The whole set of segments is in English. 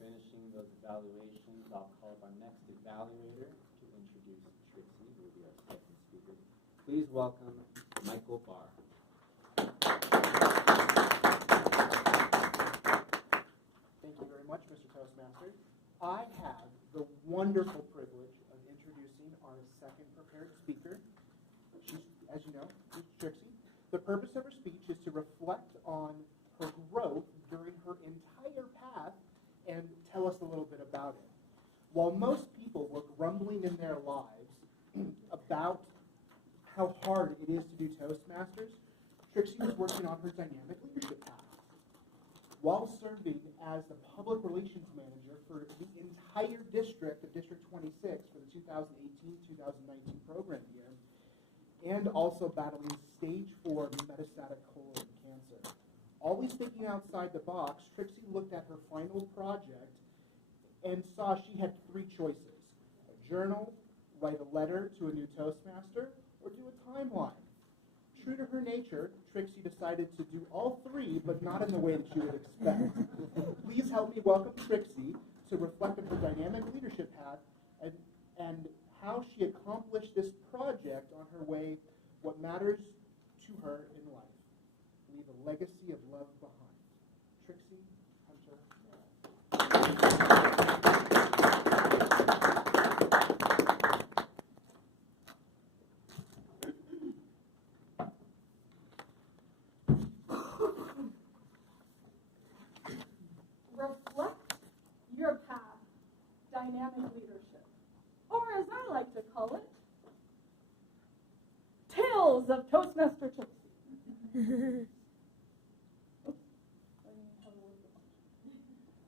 finishing those evaluations, I'll call up our next evaluator to introduce Trixie, who will be our second speaker. Please welcome Michael Barr. Thank you very much, Mr. Toastmaster. I have the wonderful privilege of introducing our second prepared speaker. She's, as you know, is Trixie. The purpose of her speech is to reflect on her growth during her entire path and tell us a little bit about it. While most people were grumbling in their lives about how hard it is to do Toastmasters, Trixie was working on her dynamic leadership path. While serving as the public relations manager for the entire district of District 26 for the 2018-2019 program year, and also battling stage 4 metastatic colon cancer. Always thinking outside the box, Trixie looked at her final project and saw she had 3 choices: a journal, write a letter to a new Toastmaster, or do a timeline. True to her nature, Trixie decided to do all 3, but not in the way that you would expect. Please help me welcome Trixie to reflect on her dynamic leadership path and how she accomplished this project on her way, what matters to her in life. Leave a legacy of love behind. Trixie Hunter-Merrill. Reflect your path, dynamic leadership, or as I like to call it, Tales of Toastmaster Trixie.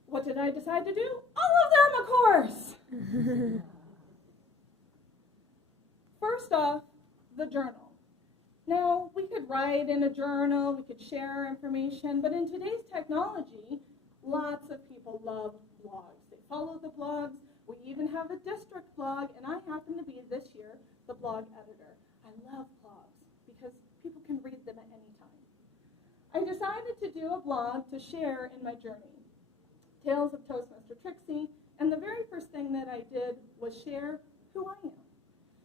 What did I decide to do? All of them, of course! First off, the journal. Now, we could write in a journal, we could share information, but in today's technology, lots of people love blogs. They follow the blogs. We even have a district blog, and I happen to be, this year, the blog editor. I love blogs because people can read them at any time. I decided to do a blog to share in my journey, Tales of Toastmaster Trixie, and the very first thing that I did was share who I am.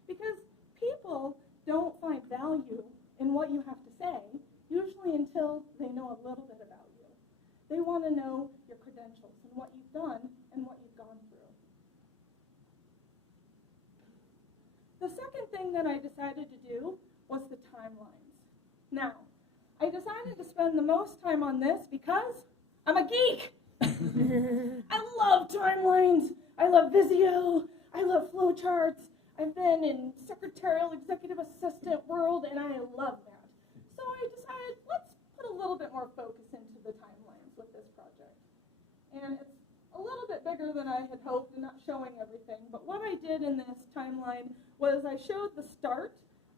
Because people don't find value in what you have to say, usually until they know a little bit about you. They want to know your credentials and what you've done and what you've gone through. The second thing that I decided to do was the timelines. Now, I decided to spend the most time on this because I'm a geek. I love timelines. I love Visio. I love flowcharts. I've been in secretarial executive assistant world, and I love that. So I decided, let's put a little bit more focus into the timelines with this project. And it's a little bit bigger than I had hoped, and not showing everything. But what I did in this timeline was I showed the start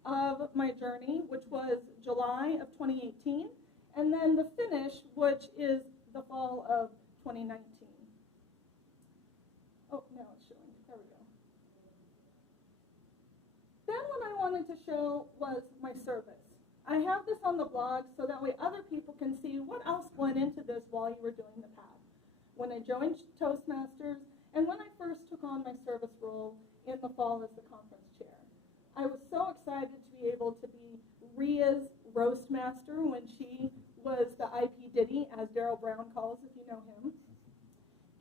of my journey, which was July of 2018, and then the finish, which is the fall of 2019. Oh, now it's showing. There we go. Then what I wanted to show was my service. I have this on the blog so that way other people can see what else went into this while you were doing the path. When I joined Toastmasters, and when I first took on my service role in the fall as the conference chair. I was so excited to be able to be Ria's roast master when she was the IP Diddy, as Daryl Brown calls, if you know him,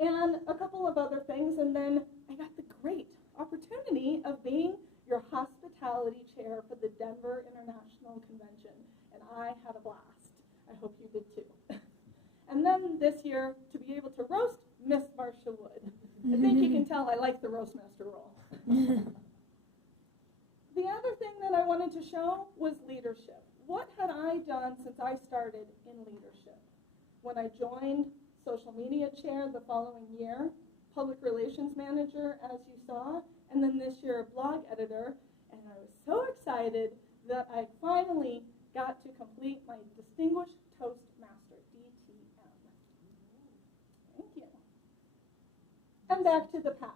and a couple of other things, and then I got the great opportunity of being your hospitality chair for the Denver International Convention, and I had a blast. I hope you did too. And then this year, to be able to roast Miss Marcia Wood. I think you can tell I like the roast master role. The other thing that I wanted to show was leadership. What had I done since I started in leadership? When I joined social media chair the following year, public relations manager, as you saw, and then this year blog editor, and I was so excited that I finally got to complete my Distinguished Toastmaster, DTM. Thank you. And back to the path.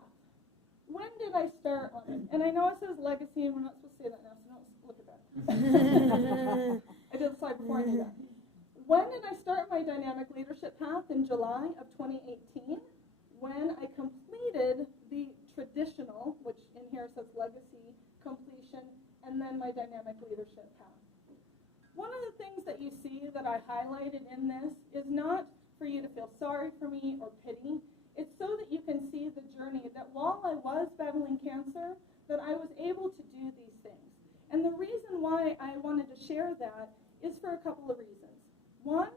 When did I start on it? And I know it says legacy, and we're not supposed to say that now, so don't look at that. I did the slide before I knew that. When did I start my dynamic leadership path? In July of 2018. when I completed the traditional, which in here says legacy, completion, and then my dynamic leadership path. One of the things that you see that I highlighted in this is not for you to feel sorry for me or pity. It's so that you can see the journey that while I was battling cancer, that I was able to do these things. And the reason why I wanted to share that is for a couple of reasons. One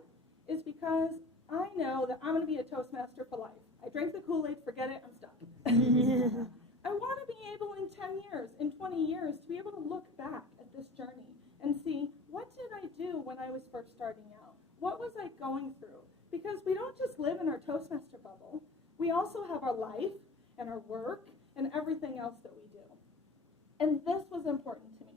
is because I know that I'm going to be a Toastmaster for life. I drank the Kool-Aid, forget it, I'm stuck. I want to be able in 10 years, in 20 years, to be able to look back at this journey and see, what did I do when I was first starting out? What was I going through? Because we don't just live in our Toastmaster bubble. We also have our life and our work and everything else that we do. And this was important to me.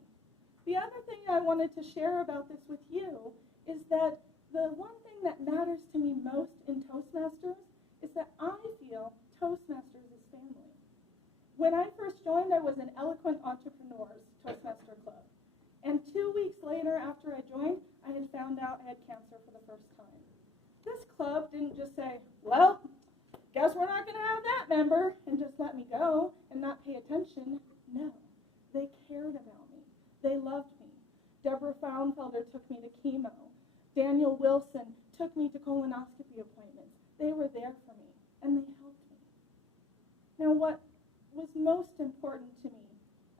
The other thing I wanted to share about this with you is that the one thing that matters to me most in Toastmasters is that I feel Toastmasters is family. When I first joined, I was an Eloquent Entrepreneurs Toastmaster Club. And 2 weeks later, after I joined, I had found out I had cancer for the first time. This club didn't just say, well, guess we're not going to have that member, and just let me go and not pay attention. No, they cared about me. They loved me. Deborah Frauenfelder took me to chemo. Daniel Wilson took me to colonoscopy appointments. They were there for me, and they helped me. Now, what was most important to me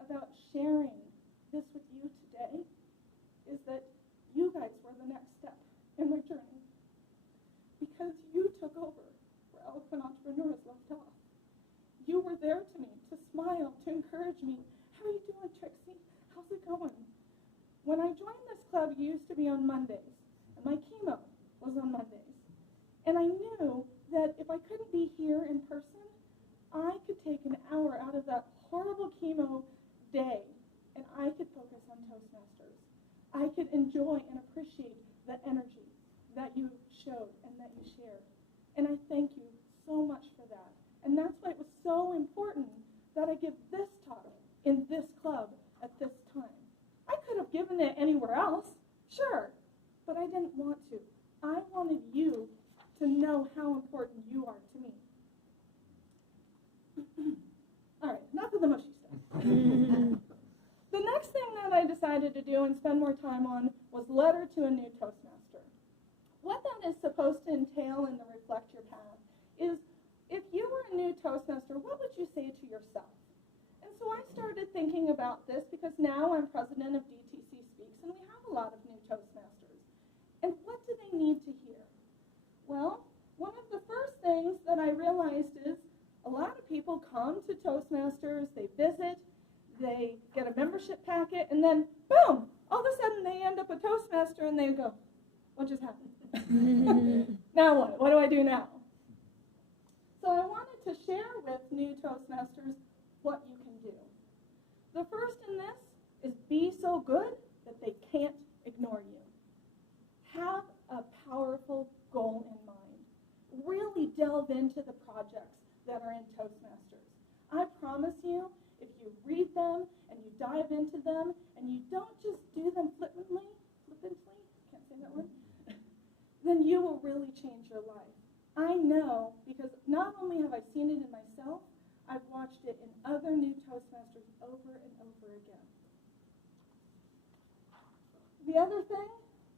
about sharing this with you today is that you guys were the next step in my journey, because you took over where Eloquent Entrepreneurs left off. You were there to me, to smile, to encourage me. How are you doing, Trixie? How's it going? When I joined this club, it used to be on Mondays, and my chemo was on Mondays. And I knew that if I couldn't be here in person, I could take an hour out of that horrible chemo day, and I could focus on Toastmasters. I could enjoy and appreciate the energy that you showed and that you shared. And I thank you so much for that. And that's why it was so important that I give this talk in this club at this time. I could have given it anywhere else, sure, but I didn't want to. I wanted you to know how important you are to me. All right, enough of the mushy stuff. The next thing that I decided to do and spend more time on was Letter to a New Toastmaster. What that is supposed to entail in the Reflect Your Path is, if you were a new Toastmaster, what would you say to yourself? And so I started thinking about this because now I'm president of DTC Speaks, and we have a lot of new Toastmasters. And what do they need to hear? Well, one of the first things that I realized is a lot of people come to Toastmasters, they visit, they get a membership packet, and then, boom, all of a sudden they end up a Toastmaster and they go, what just happened? Now what? What do I do now? So I wanted to share with new Toastmasters what you can do. The first in this is be so good that they can't ignore you. Have a powerful goal in mind. Really delve into the projects that are in Toastmasters. I promise you, if you read them and you dive into them and you don't just do them flippantly, can't say that word, then you will really change your life. I know, because not only have I seen it in myself, I've watched it in other new Toastmasters over and over again. The other thing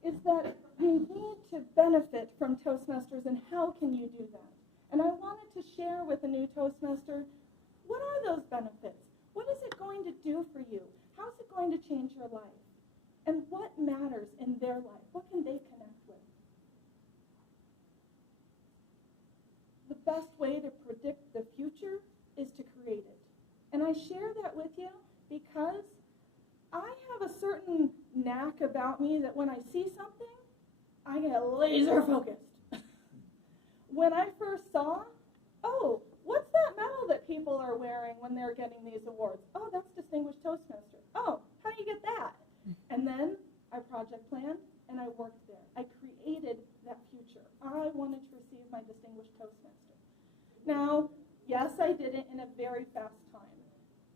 is that you need to benefit from Toastmasters, and how can you do that? And I wanted to share with a new Toastmaster, what are those benefits? What is it going to do for you? How is it going to change your life? And what matters in their life? What can they connect with? The best way to predict the future is to create it. And I share that with you because I have a certain knack about me that when I see something, I get laser focused. When I first saw, oh, what's that medal that people are wearing when they're getting these awards? Oh, that's Distinguished Toastmaster. Oh, how do you get that? And then I project planned and I worked there. I created that future. I wanted to receive my Distinguished Toastmaster. Now, yes, I did it in a very fast time.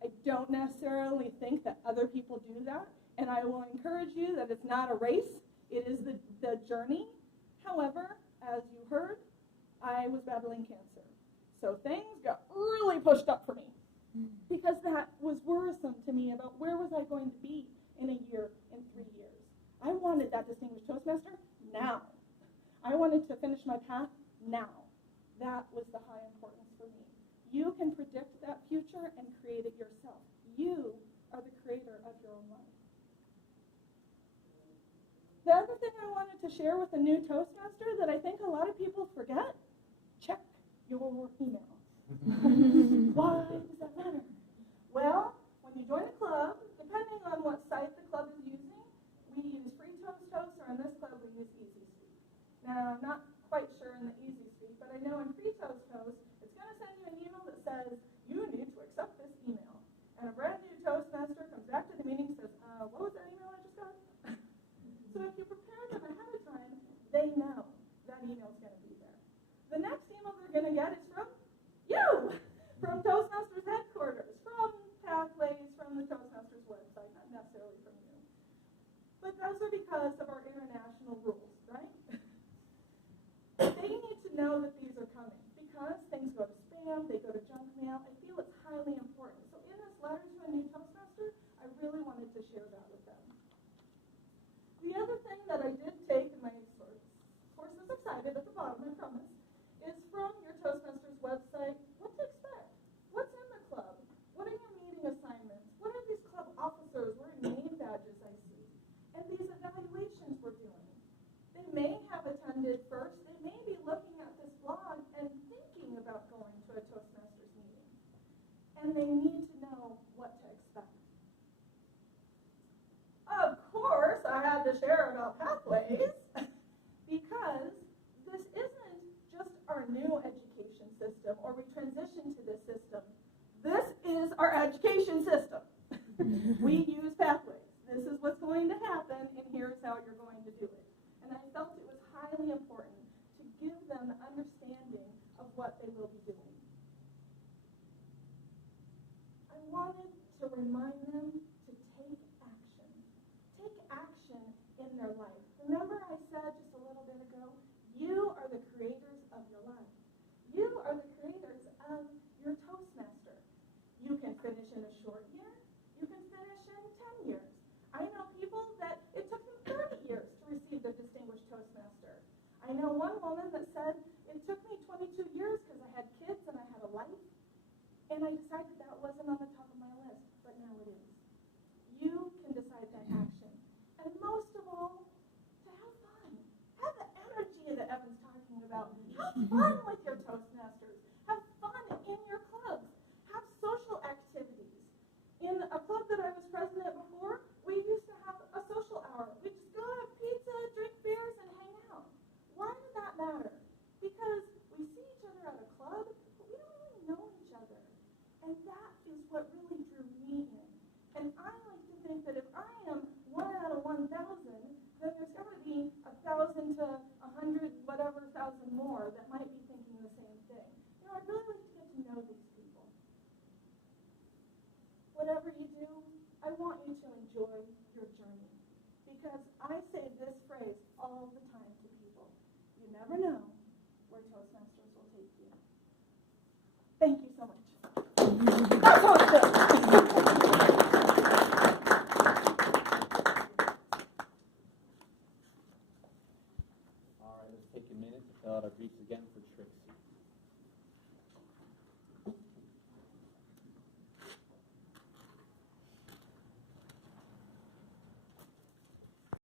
I don't necessarily think that other people do that, and I will encourage you that it's not a race. It is the journey. However, as you heard, I was battling cancer. So things got really pushed up for me because that was worrisome to me about where was I going to be in a year, in 3 years. I wanted that distinguished Toastmaster now. I wanted to finish my path now. That was the high importance for me. You can predict that future and create it yourself. You are the creator of your own life. The other thing I wanted to share with a new Toastmaster that I think a lot of people forget, check your email. Why does that matter? Well, when you join a club, depending on what site the club is using, we use Free Toast, or in this club we use Easy Speak. Now, I'm not quite sure in the Easy Speak, but I know in Free Toast, it's going to send you an email that says, you need to accept this email. And a brand new Toastmaster comes back to the meeting and says, what was that email I just got? So if you prepare them ahead of time, they know that email's going to be there. The next email they're going to get is from you, from Toastmasters headquarters, from Pathways, from the Toastmasters website, not necessarily from you. But those are because of our international rules, right? They need to know that these are coming because things go to spam, they go to junk mail. I feel it's highly important. So in this letter to a new Toastmaster, I really wanted to share that with them. The other thing that I did take in my sources of cited at the bottom, I promise, is from your Toastmasters website, what to expect. What's in the club? What are your meeting assignments? What are these club officers wearing name badges I see? And these evaluations we're doing. They may have attended first. They may be looking at this blog and thinking about going to a Toastmasters meeting. And they need to know what to expect. Of course, I had to share about Pathways because this isn't just our new education system or we transition to this system. This is our education system. We use Pathways. This is what's going to happen, and here's how you're going to do it. And I felt it was highly important to give them the understanding of what they will be doing. I wanted to remind them to take action. Take action in their life. Remember I said just a little bit ago, you are the creators of your life. You are the creators of your Toastmaster. You can finish in a short year. You can finish in 10 years. I know people that it took them 30 years to receive their Distinguished Toastmaster. I know one woman that said, it took me 22 years because I had kids and I had a life. And I decided that wasn't on the top of my list, but now it is. You can decide that action. And most of all, to have fun. Have the energy that Evan's talking about. Have fun with your Toastmasters. Have fun in your clubs. Have social activities. In a club that I was president before, we used to have a social hour. We'd just go have pizza, drink beers, and hang out. Why did that matter? Because we see each other at a club, but we don't really know each other. And that is what really drew me in. And I like to think that if I am 1 out of 1,000, then there's got to be 1,000 to 100, whatever thousand more that might be thinking the same thing. You know, I'd really like to get to know these people. Whatever you do, I want you to enjoy your journey. Because I say this phrase all the time to people. You never know where Toastmasters will take you. Thank you so much. That's all it is. All right, let's take a minute to fill out our briefs again for Trixie.